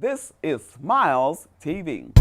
This is Smiles TV.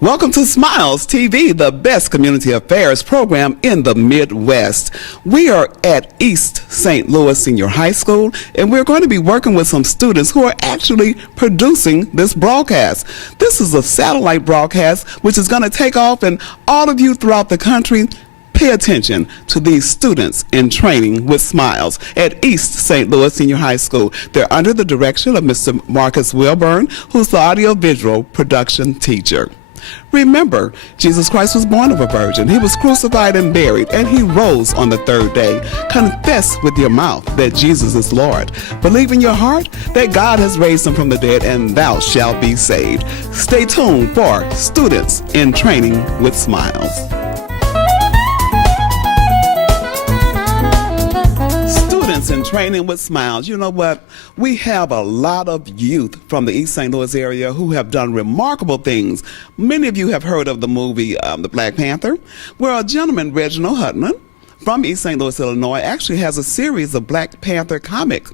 Welcome to Smiles TV, the best community affairs program in the Midwest. We are at East St. Louis Senior High School, and we're going to be working with some students who are actually producing this broadcast. This is a satellite broadcast which is going to take off, and all of you throughout the country, pay attention to these students in training with Smiles at East St. Louis Senior High School. They're under the direction of Mr. Marcus Wilburn, who's the audiovisual production teacher. Remember, Jesus Christ was born of a virgin. He was crucified and buried, and he rose on the third day. Confess with your mouth that Jesus is Lord. Believe in your heart that God has raised him from the dead, and thou shalt be saved. Stay tuned for Students in Training with Smiles. In Training with Smiles. You know what? We have a lot of youth from the East St. Louis area who have done remarkable things. Many of you have heard of the movie The Black Panther, where a gentleman, Reginald Hutman, from East St. Louis, Illinois, actually has a series of Black Panther comic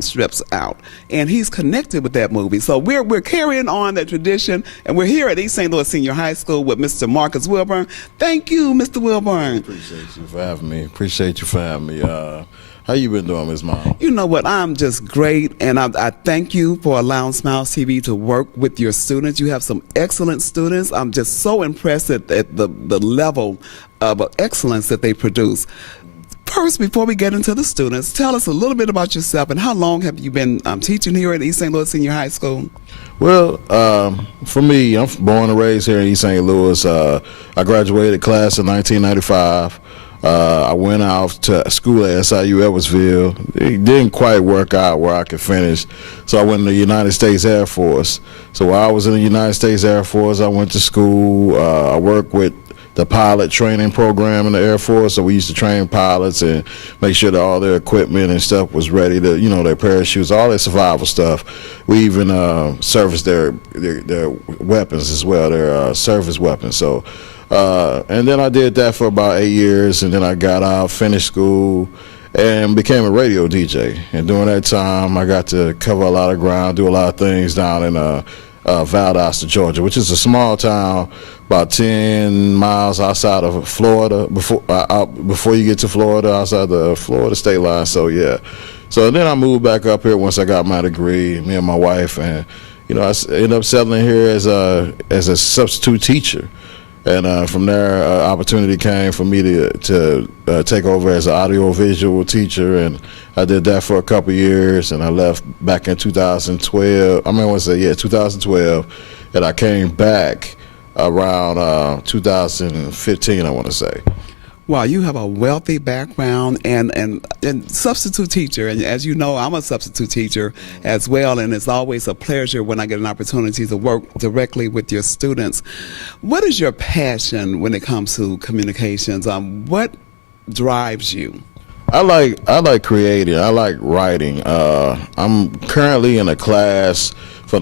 strips out, and he's connected with that movie. So we're carrying on that tradition, and we're here at East St. Louis Senior High School with Mr. Marcus Wilburn. Thank you, Mr. Wilburn. Appreciate you for having me. Appreciate you for having me. How you been doing, Ms. Mom? You know what? I'm just great, and I thank you for allowing Smiles TV to work with your students. You have some excellent students. I'm just so impressed at the level of excellence that they produce. First, before we get into the students, tell us a little bit about yourself and how long have you been teaching here at East St. Louis Senior High School? Well, for me, I'm born and raised here in East St. Louis. I graduated class in 1995. I went out to school at SIU Edwardsville. It didn't quite work out where I could finish, so I went to the United States Air Force. So while I was in the United States Air Force, I went to school. I worked with the pilot training program in the Air Force, so we used to train pilots and make sure that all their equipment and stuff was ready, to, you know, their parachutes, all their survival stuff. We even serviced their weapons as well, their service weapons. So. And then I did that for about 8 years, and then I got out, finished school, and became a radio DJ. And during that time, I got to cover a lot of ground, do a lot of things down in Valdosta, Georgia, which is a small town about 10 miles outside of Florida, before you get to Florida, outside the Florida state line. So, yeah. So then I moved back up here once I got my degree, me and my wife, and, you know, I ended up settling here as a substitute teacher. And from there, opportunity came for me to take over as an audiovisual teacher, and I did that for a couple years, and I left back in 2012. 2012, and I came back around 2015, I want to say. Wow, you have a wealthy background and substitute teacher. And as you know, I'm a substitute teacher as well, and it's always a pleasure when I get an opportunity to work directly with your students. What is your passion when it comes to communications? What drives you? I like creating. I like writing. I'm currently in a class for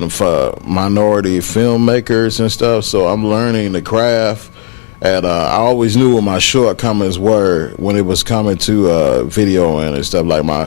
minority filmmakers and stuff, so I'm learning the craft. And I always knew what my shortcomings were when it was coming to videoing and stuff. Like my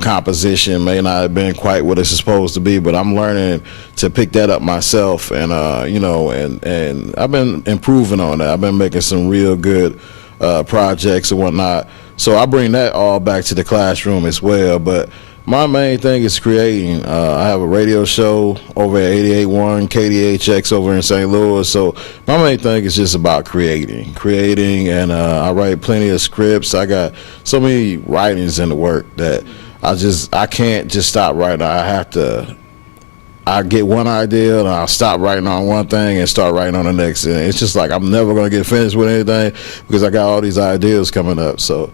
composition may not have been quite what it's supposed to be, but I'm learning to pick that up myself. And you know, and I've been improving on that. I've been making some real good projects and whatnot. So I bring that all back to the classroom as well. But my main thing is creating. I have a radio show over at 88.1 KDHX over in St. Louis. So my main thing is just about creating, and I write plenty of scripts. I got so many writings in the work that I can't just stop writing. I get one idea and I'll stop writing on one thing and start writing on the next. And it's just like I'm never going to get finished with anything because I got all these ideas coming up. So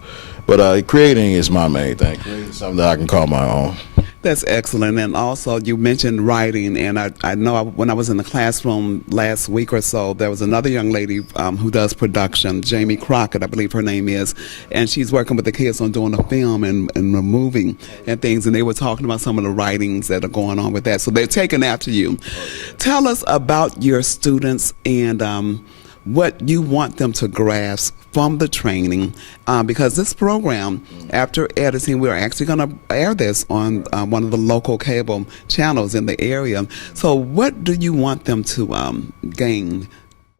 But creating is my main thing. Creating something that I can call my own. That's excellent. And also, you mentioned writing, and I know when I was in the classroom last week or so, there was another young lady who does production, Jamie Crockett, I believe her name is, and she's working with the kids on doing a film and a movie and things, and they were talking about some of the writings that are going on with that. So they're taking after you. Tell us about your students and what you want them to grasp from the training, because this program, after editing, we're actually going to air this on one of the local cable channels in the area. So what do you want them to gain?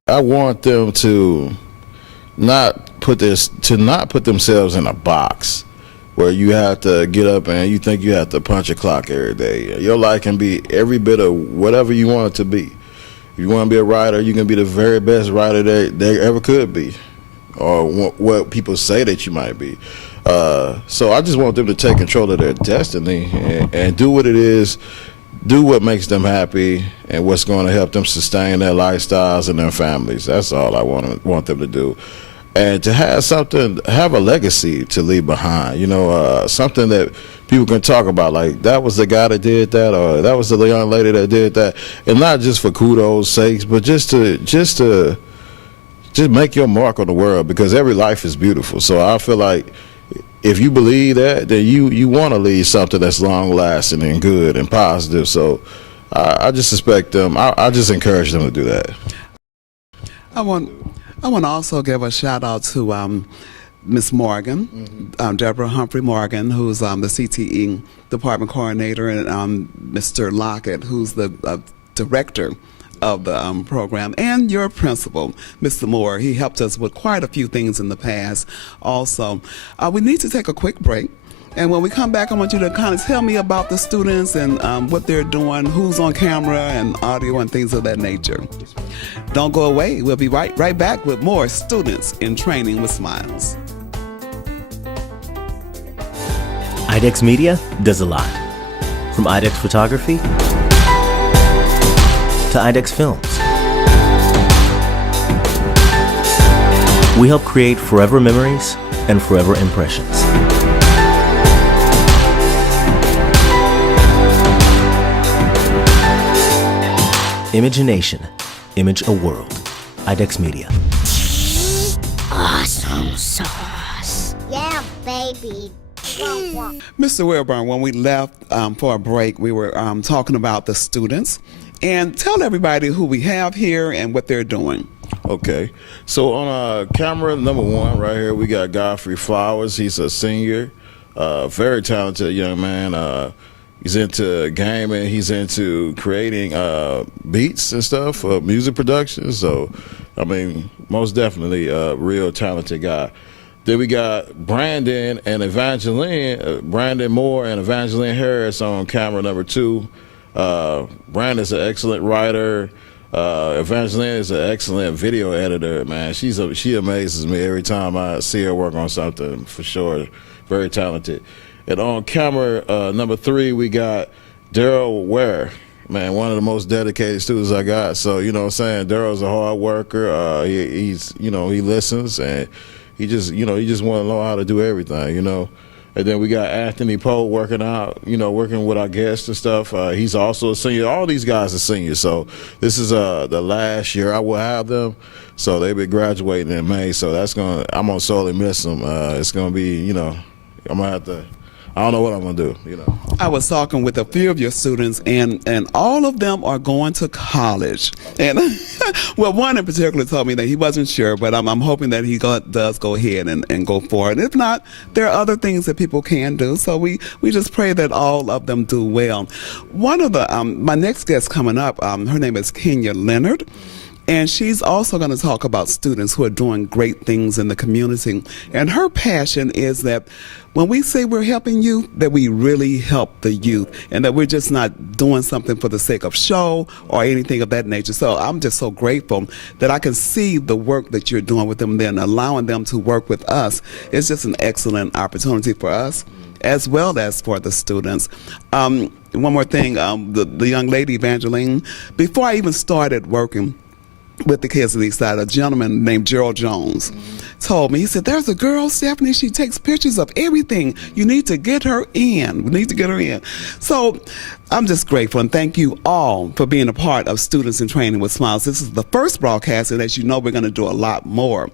I want them to not put themselves in a box where you have to get up and you think you have to punch a clock every day. Your life can be every bit of whatever you want it to be. If you want to be a writer, you can be the very best writer there ever could be, or what people say that you might be. So I just want them to take control of their destiny and do what it is, do what makes them happy, and what's going to help them sustain their lifestyles and their families. That's all I want them to do. And to have a legacy to leave behind, something that people can talk about, like that was the guy that did that, or that was the young lady that did that, and not just for kudos' sakes, but just make your mark on the world, because every life is beautiful. So I feel like if you believe that, then you want to leave something that's long lasting and good and positive. So I just expect them. I just encourage them to do that. I want to also give a shout out to Miss Morgan, Deborah Humphrey Morgan, who's the CTE department coordinator, and Mr. Lockett, who's the director of the program, and your principal, Mr. Moore. He helped us with quite a few things in the past also. We need to take a quick break. And when we come back, I want you to kind of tell me about the students and what they're doing, who's on camera and audio and things of that nature. Don't go away. We'll be right back with more Students in Training with Smiles. Idex Media does a lot. From Idex Photography to Idex Films. We help create forever memories and forever impressions. Image a nation, image a world. Idex Media. Awesome sauce. Yeah, baby. Mr. Wilburn, when we left for a break, we were talking about the students. And tell everybody who we have here and what they're doing. Okay. So on camera number 1 right here, we got Godfrey Flowers. He's a senior, very talented young man. He's into gaming. He's into creating beats and stuff for music production. So, I mean, most definitely a real talented guy. Then we got Brandon and Evangeline, Brandon Moore and Evangeline Harris on camera number 2. Brandon's an excellent writer. Evangeline is an excellent video editor, man. She amazes me every time I see her work on something, for sure. Very talented. And on camera number 3, we got Daryl Ware, man, one of the most dedicated students I got. So, you know what I'm saying, Daryl's a hard worker. He listens, and he just want to know how to do everything, And then we got Anthony Poe working with our guests and stuff. He's also a senior. All these guys are seniors. So this is the last year I will have them. So they've been graduating in May. So I'm gonna sorely miss them. It's gonna be, I'm gonna have to. I don't know what I'm gonna do. I was talking with a few of your students, and all of them are going to college. And well, one in particular told me that he wasn't sure, but I'm hoping that he does go ahead and go for it. If not, there are other things that people can do. So we just pray that all of them do well. One of the my next guest coming up, her name is Kenya Leonard. And she's also going to talk about students who are doing great things in the community. And her passion is that when we say we're helping youth, that we really help the youth, and that we're just not doing something for the sake of show or anything of that nature. So I'm just so grateful that I can see the work that you're doing with them, then allowing them to work with us. It's just an excellent opportunity for us, as well as for the students. One more thing, the young lady, Evangeline, before I even started working, with the kids on the east side, a gentleman named Gerald Jones told me, he said, there's a girl, Stephanie, she takes pictures of everything. You need to get her in. We need to get her in. So I'm just grateful, and thank you all for being a part of Students in Training with Smiles. This is the first broadcast, and as you know, we're going to do a lot more.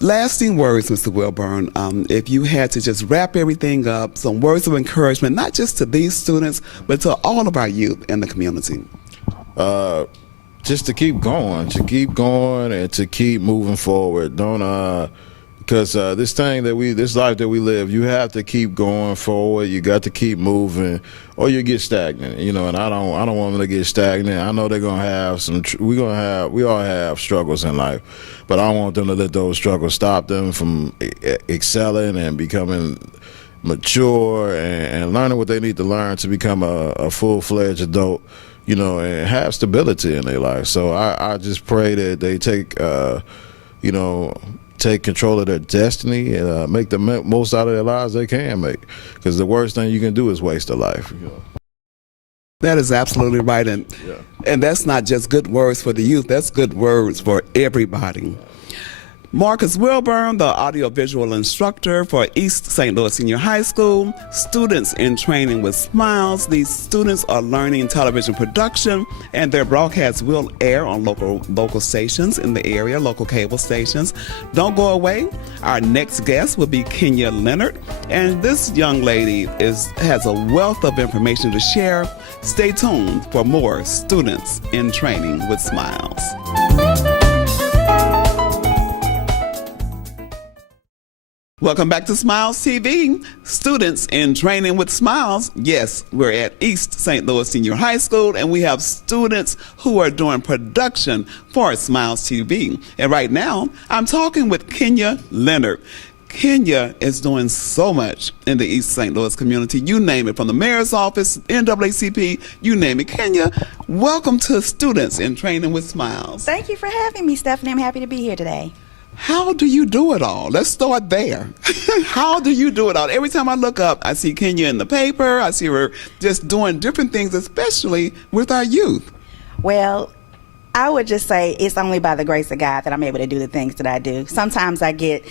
Lasting words, Mr. Wilburn, if you had to just wrap everything up, some words of encouragement, not just to these students, but to all of our youth in the community. Just to keep going, and to keep moving forward. Don't because this life that we live, you have to keep going forward. You got to keep moving, or you get stagnant. You know, and I don't want them to get stagnant. I know they're gonna have we all have struggles in life, but I don't want them to let those struggles stop them from excelling and becoming mature and learning what they need to learn to become a full-fledged adult. You know, and have stability in their life. So I just pray that they take control of their destiny and make the most out of their lives they can make. Because the worst thing you can do is waste a life. You know? That is absolutely right. And that's not just good words for the youth, that's good words for everybody. Marcus Wilburn, the audiovisual instructor for East St. Louis Senior High School, Students in Training with Smiles. These students are learning television production, and their broadcasts will air on local stations in the area, local cable stations. Don't go away. Our next guest will be Kenya Leonard, and this young lady has a wealth of information to share. Stay tuned for more Students in Training with Smiles. Welcome back to Smiles TV, Students in Training with Smiles. Yes, we're at East St. Louis Senior High School, and we have students who are doing production for Smiles TV. And right now, I'm talking with Kenya Leonard. Kenya is doing so much in the East St. Louis community. You name it, from the mayor's office, NAACP, you name it. Kenya, welcome to Students in Training with Smiles. Thank you for having me, Stephanie. I'm happy to be here today. How do you do it all? Let's start there. How do you do it all? Every time I look up, I see Kenya in the paper. I see her just doing different things, especially with our youth. Well, I would just say it's only by the grace of God that I'm able to do the things that I do. Sometimes I get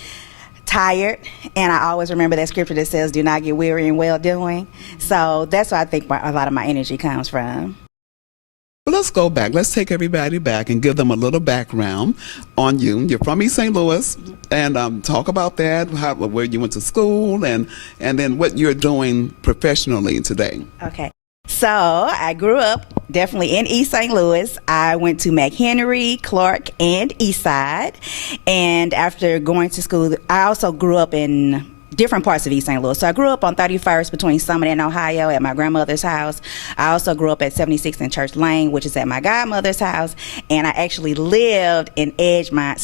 tired, and I always remember that scripture that says, do not get weary in well doing. So that's where I think a lot of my energy comes from. But let's go back. Let's take everybody back and give them a little background on you. You're from East St. Louis, and talk about that, where you went to school, and then what you're doing professionally today. Okay. So I grew up definitely in East St. Louis. I went to McHenry, Clark, and Eastside. And after going to school, I also grew up in different parts of East St. Louis. So I grew up on 31st between Summit and Ohio at my grandmother's house. I also grew up at 76th and Church Lane, which is at my godmother's house. And I actually lived in Edgemont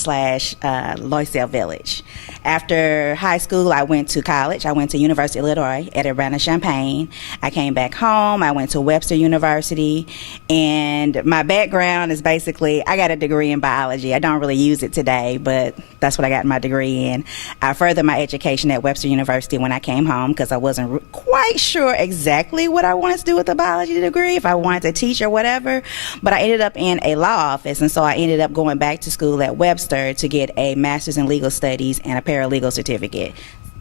/ Loisel Village. After high school, I went to college. I went to University of Illinois at Urbana-Champaign. I came back home. I went to Webster University. And my background is basically, I got a degree in biology. I don't really use it today, but that's what I got my degree in. I furthered my education at Webster University when I came home because I wasn't quite sure exactly what I wanted to do with a biology degree, if I wanted to teach or whatever. But I ended up in a law office, and so I ended up going back to school at Webster to get a master's in legal studies and a paralegal certificate.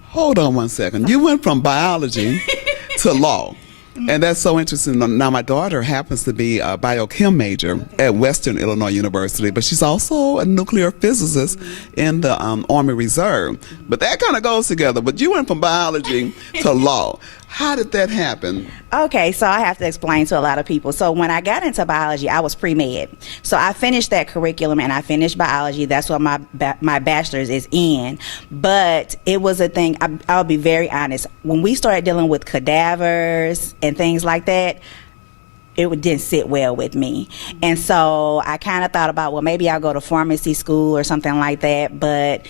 Hold on one second. You went from biology to law. And that's so interesting. Now, my daughter happens to be a biochem major at Western Illinois University, but she's also a nuclear physicist in the Army Reserve. But that kind of goes together. But you went from biology to law. How did that happen? Okay, so I have to explain to a lot of people. So when I got into biology, I was pre-med. So I finished that curriculum and I finished biology. That's what my bachelor's is in. But it was a thing, I'll be very honest. When we started dealing with cadavers and things like that, it didn't sit well with me. And so I kind of thought about, well, maybe I'll go to pharmacy school or something like that. But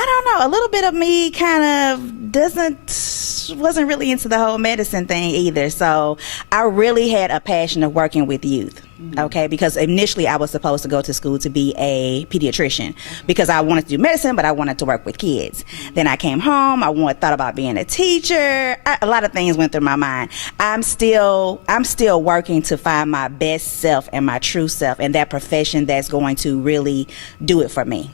I don't know. A little bit of me kind of wasn't really into the whole medicine thing either. So I really had a passion of working with youth. Okay, because initially I was supposed to go to school to be a pediatrician because I wanted to do medicine, but I wanted to work with kids. Then I came home. Thought about being a teacher. A lot of things went through my mind. I'm still working to find my best self and my true self and that profession that's going to really do it for me.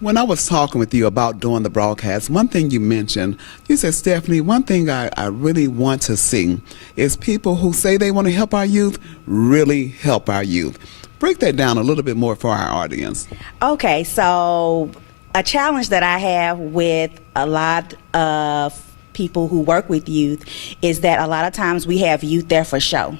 When I was talking with you about doing the broadcast, one thing you mentioned, you said, Stephanie, one thing I really want to see is people who say they want to help our youth really help our youth. Break that down a little bit more for our audience. Okay, so a challenge that I have with a lot of people who work with youth is that a lot of times we have youth there for show.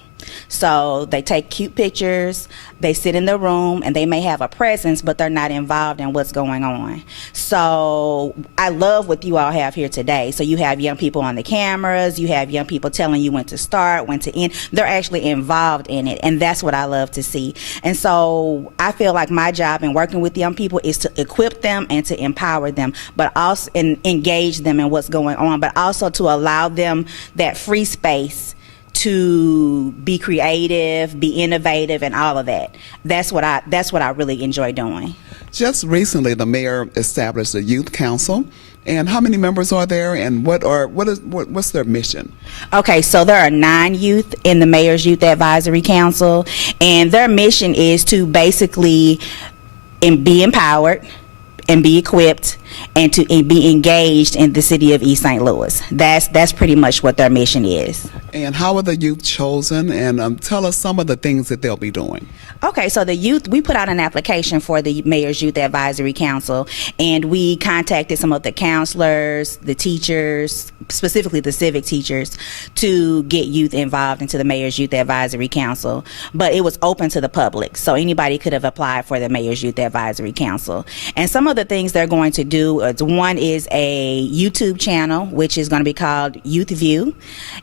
So they take cute pictures, they sit in the room, and they may have a presence, but they're not involved in what's going on. So I love what you all have here today. So you have young people on the cameras, you have young people telling you when to start, when to end. They're actually involved in it, and that's what I love to see. And so I feel like my job in working with young people is to equip them and to empower them, but also engage them in what's going on, but also to allow them that free space to be creative, be innovative, and all of that. That's what I really enjoy doing. Just recently, the mayor established a youth council. And how many members are there, and what's their mission? Okay, so there are 9 youth in the Mayor's Youth Advisory Council, and their mission is to basically be empowered and be equipped and to be engaged in the city of East St. Louis. That's pretty much what their mission is. And how are the youth chosen? And tell us some of the things that they'll be doing. Okay, so the youth, we put out an application for the Mayor's Youth Advisory Council, and we contacted some of the counselors, the teachers, specifically the civic teachers, to get youth involved into the Mayor's Youth Advisory Council. But it was open to the public, so anybody could have applied for the Mayor's Youth Advisory Council. And some of the things they're going to do, one is a YouTube channel, which is going to be called Youth View,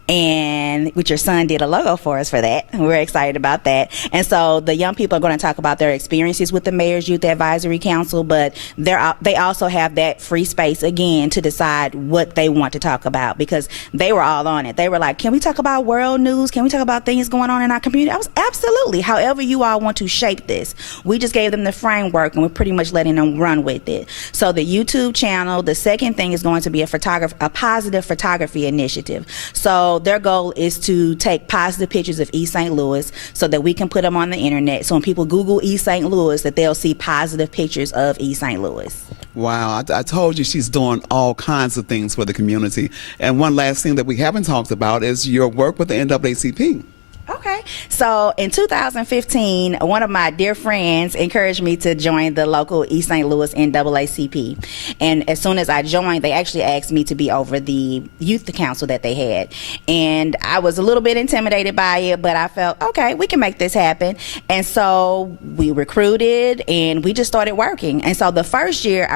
and which your son did a logo for us for that. We're excited about that. And so the young people are going to talk about their experiences with the Mayor's Youth Advisory Council, but they also have that free space again to decide what they want to talk about, because they were all on it. They were like, can we talk about world news? Can we talk about things going on in our community? I was absolutely, however you all want to shape this. We just gave them the framework, and we're pretty much letting them run with it. So the YouTube channel, the second thing is going to be a positive photography initiative. So their goal is to take positive pictures of East St. Louis so that we can put them on the internet. So when people Google East St. Louis, that they'll see positive pictures of East St. Louis. Wow, I told you she's doing all kinds of things for the community. And one last thing that we haven't talked about is your work with the NAACP. Okay, so in 2015, one of my dear friends encouraged me to join the local East St. Louis NAACP. And as soon as I joined, they actually asked me to be over the youth council that they had. And I was a little bit intimidated by it, but I felt, okay, we can make this happen. And so we recruited, and we just started working. And so the first year,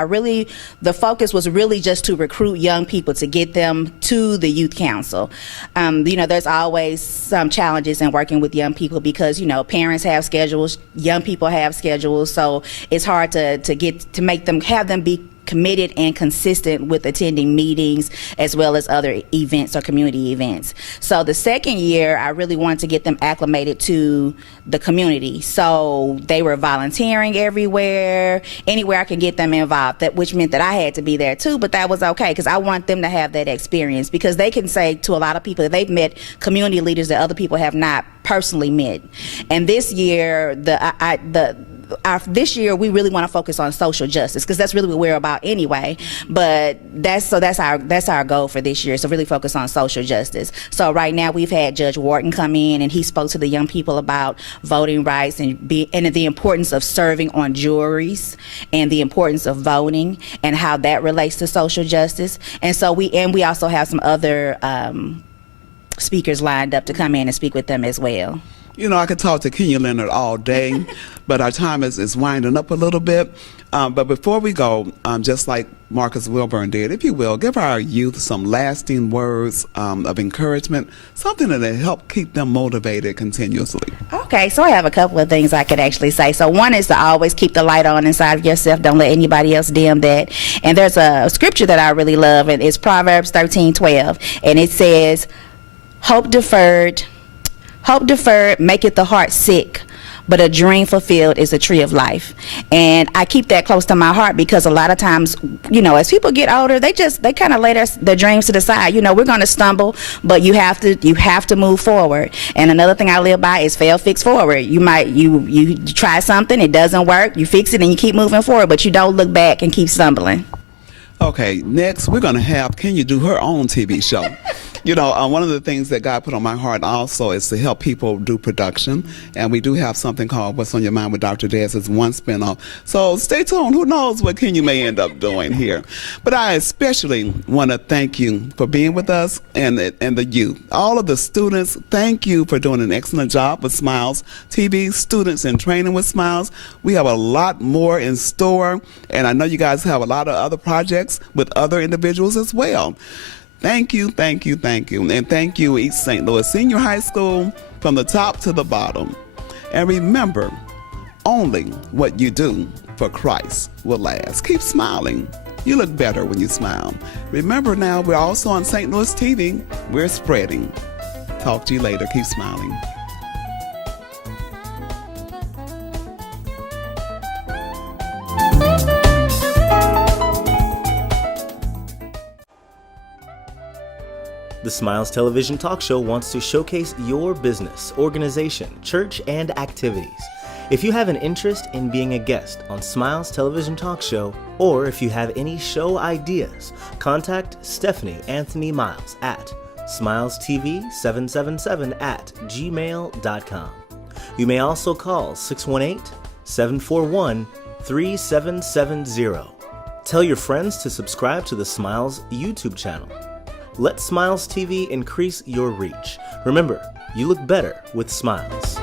the focus was really just to recruit young people to get them to the youth council. There's always some challenges in working with young people because, parents have schedules, young people have schedules, so it's hard to make them, have them be committed and consistent with attending meetings as well as other events or community events. So the second year, I really wanted to get them acclimated to the community. So they were volunteering everywhere, anywhere I could get them involved, which meant that I had to be there too, but that was okay because I want them to have that experience, because they can say to a lot of people that they've met community leaders that other people have not personally met. And this year, this year we really want to focus on social justice, because that's really what we're about anyway. But that's our goal for this year. So really focus on social justice. So right now we've had Judge Wharton come in, and he spoke to the young people about voting rights and the importance of serving on juries and the importance of voting and how that relates to social justice. And so we also have some other speakers lined up to come in and speak with them as well. You know, I could talk to Kenya Leonard all day, but our time is winding up a little bit. But before we go, just like Marcus Wilburn did, if you will, give our youth some lasting words of encouragement, something that'll help keep them motivated continuously. Okay, so I have a couple of things I could actually say. So one is to always keep the light on inside of yourself. Don't let anybody else dim that. And there's a scripture that I really love, and it's Proverbs 13:12. And it says, Hope deferred maketh the heart sick, but a dream fulfilled is a tree of life. And I keep that close to my heart because a lot of times, you know, as people get older, they kind of lay their dreams to the side. You know, we're going to stumble, but you have to move forward. And another thing I live by is fail, fix, forward. You try something, it doesn't work, you fix it and you keep moving forward, but you don't look back and keep stumbling. Okay, next we're going to have Kenya do her own TV show. You know, one of the things that God put on my heart also is to help people do production. And we do have something called What's on Your Mind with Dr. Dez. It's one spinoff. So stay tuned. Who knows what Kenya may end up doing here. But I especially want to thank you for being with us and the youth. All of the students, thank you for doing an excellent job with Smiles TV, students in training with Smiles. We have a lot more in store. And I know you guys have a lot of other projects with other individuals as well. Thank you, thank you, thank you. And thank you, East St. Louis Senior High School, from the top to the bottom. And remember, only what you do for Christ will last. Keep smiling. You look better when you smile. Remember now, we're also on St. Louis TV. We're spreading. Talk to you later. Keep smiling. The Smiles Television Talk Show wants to showcase your business, organization, church, and activities. If you have an interest in being a guest on Smiles Television Talk Show, or if you have any show ideas, contact Stephanie Anthony Miles at smilestv777@gmail.com. You may also call 618-741-3770. Tell your friends to subscribe to the Smiles YouTube channel. Let Smiles TV increase your reach. Remember, you look better with Smiles.